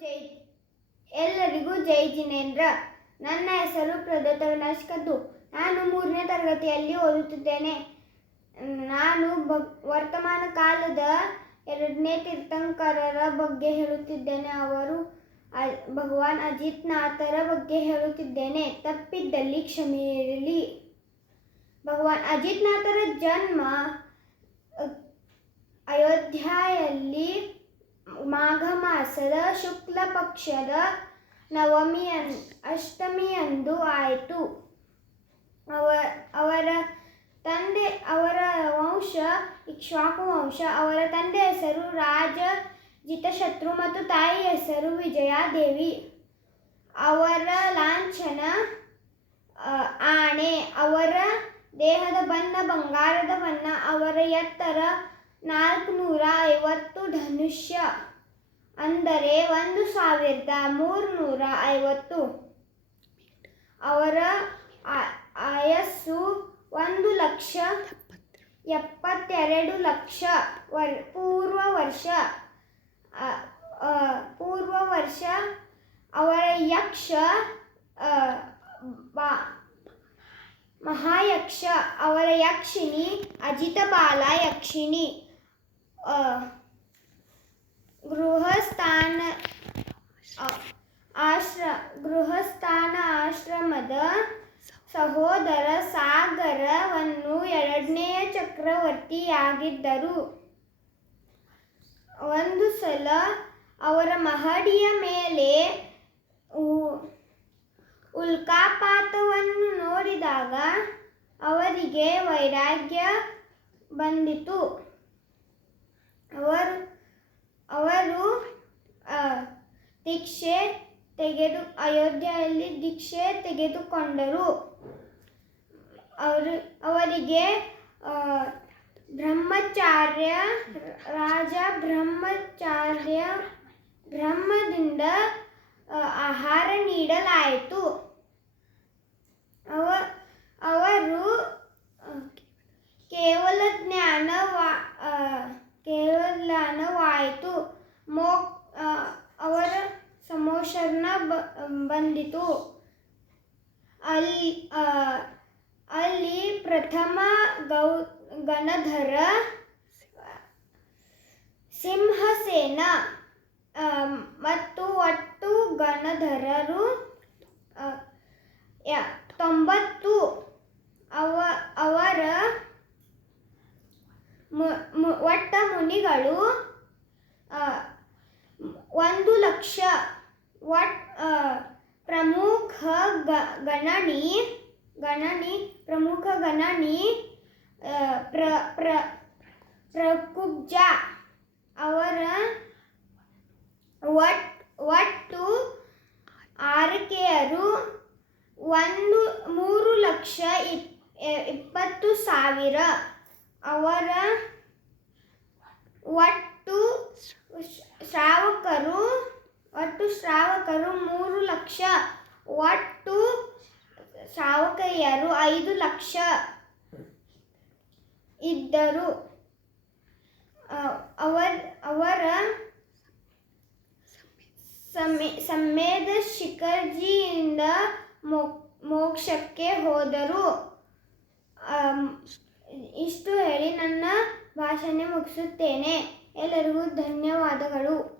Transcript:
ಜೈ ಎಲ್ಲರಿಗೂ ಜೈ ಜಿನೇಂದ್ರ. ನನ್ನ ಹೆಸರು ಪ್ರದತ್ತ ವಿನಾಶ್ ಕದ್ದು ನಾನು ಮೂರನೇ ತರಗತಿಯಲ್ಲಿ ಓದುತ್ತಿದ್ದೇನೆ. ನಾನು ಬ ವರ್ತಮಾನ ಕಾಲದ ಎರಡನೇ ತೀರ್ಥಂಕರರ ಬಗ್ಗೆ ಹೇಳುತ್ತಿದ್ದೇನೆ. ಅವರು ಭಗವಾನ್ ಅಜಿತ್ನಾಥರ ಬಗ್ಗೆ ಹೇಳುತ್ತಿದ್ದೇನೆ. ತಪ್ಪಿದ್ದಲ್ಲಿ ಕ್ಷಮೆಯಿರಲಿ ಭಗವಾನ್ ಅಜಿತ್ನಾಥರ ಜನ್ಮ, ಅಯೋಧ್ಯೆಯಲ್ಲಿ ಮಾಘ ಮಾಸದ ಶುಕ್ಲ ಪಕ್ಷದ ನವಮಿಯ ಅಷ್ಟಮಿಯಂದು ಆಯಿತು. ಅವ, ಅವರ ತಂದೆ, ಅವರ ವಂಶ ಇಕ್ಷ್ವಾಕು ವಂಶ, ಅವರ ತಂದೆ ಹೆಸರು ರಾಜ ಜಿತಶತ್ರು ಮತ್ತು ತಾಯಿ ಹೆಸರು ವಿಜಯಾದೇವಿ. ಅವರ ಲಾಂಛನ ಆಣೆ, ಅವರ ದೇಹದ ಬಣ್ಣ, ಬಂಗಾರದ ಬಣ್ಣ, ಅವರ ಎತ್ತರ ನಾಲ್ಕುನೂರ ಐವತ್ತು ಧನುಷ್ಯ. ಅಂದರೆ ಒಂದು ಸಾವಿರದ ಮೂರುನೂರ ಐವತ್ತು. ಅವರ ಆಯಸ್ಸು ಒಂದು ಲಕ್ಷ ಎಪ್ಪತ್ತೆರಡು ಲಕ್ಷ ವರ್, ಪೂರ್ವ ವರ್ಷ ಪೂರ್ವ ವರ್ಷ, ಅವರ ಯಕ್ಷ ಮಹಾಯಕ್ಷ, ಅವರ ಯಕ್ಷಿಣಿ, ಅಜಿತಬಾಲ ಯಕ್ಷಿಣಿ ಗೃಹಸ್ಥಾನ ಆಶ್ರ, ಗೃಹಸ್ಥಾನ ಆಶ್ರಮದ ಸಹೋದರ ಸಾಗರವನ್ನು ಎರಡನೆಯ ಚಕ್ರವರ್ತಿಯಾಗಿದ್ದರು. ಒಂದು ಸಲ ಅವರ ಮಹಡಿಯ ಮೇಲೆ ಉಲ್ಕಾಪಾತವನ್ನು ನೋಡಿದಾಗ ಅವರಿಗೆ ವೈರಾಗ್ಯ ಬಂದಿತು. ಅವರು ಅವರು ದೀಕ್ಷೆ ತೆಗೆದು, ಅಯೋಧ್ಯೆಯಲ್ಲಿ ದೀಕ್ಷೆ ತೆಗೆದುಕೊಂಡರು. ಅವರು, ಅವರಿಗೆ ಬ್ರಹ್ಮಚಾರ್ಯ, ರಾಜ ಬ್ರಹ್ಮಚಾರ್ಯ ಬ್ರಹ್ಮದಿಂದ ಆಹಾರ ನೀಡಲಾಯಿತು. ಅವ, ಅವರು ಬಂದಿತು. ಅಲ್ಲಿ ಅಲ್ಲಿ ಪ್ರಥಮ ಗೌ, ಗಣಧರ ಸಿಂಹಸೇನ ಮತ್ತು ಒಟ್ಟು ಗಣಧರರು ತೊಂಬತ್ತು. ಅವ, ಅವರ ಒಟ್ಟ ಮುನಿಗಳು ಒಂದು ಲಕ್ಷ. ಆ, ಪ್ರಮುಖ ಗ ಗಣನಿ ಗಣನಿ ಪ್ರಮುಖ ಗಣನಿ ಪ್ರ ಪ್ರ ಪ್ರಕುಬ್ಜ ಅವರ ಒಟ್ ಒಟ್ಟು ಆರಕೆಯರು ಒಂದು ಮೂರು ಲಕ್ಷ ಇಪ್ ಇಪ್ಪತ್ತು ಸಾವಿರ. ಅವರ ಒಟ್ಟು ಶ್ರ- ಶ್ರಾವಕರು ಶ್ರಾವಕರು ಮೂರು ಲಕ್ಷ ಒಟ್ಟು ಶ್ರಾವಕಿಯರು ಐದು ಲಕ್ಷ ಇದ್ದರು. ಅವರ್, ಅವರ ಸಮೇ ಸಮೇದ ಶಿಖರ್ಜಿಯಿಂದ ಮೋಕ್ಷಕ್ಕೆ ಹೋದರು. ಇಷ್ಟು ಹೇಳಿ ನನ್ನ ಭಾಷಣ ಮುಗಿಸುತ್ತೇನೆ. ಎಲ್ಲರಿಗೂ ಧನ್ಯವಾದಗಳು.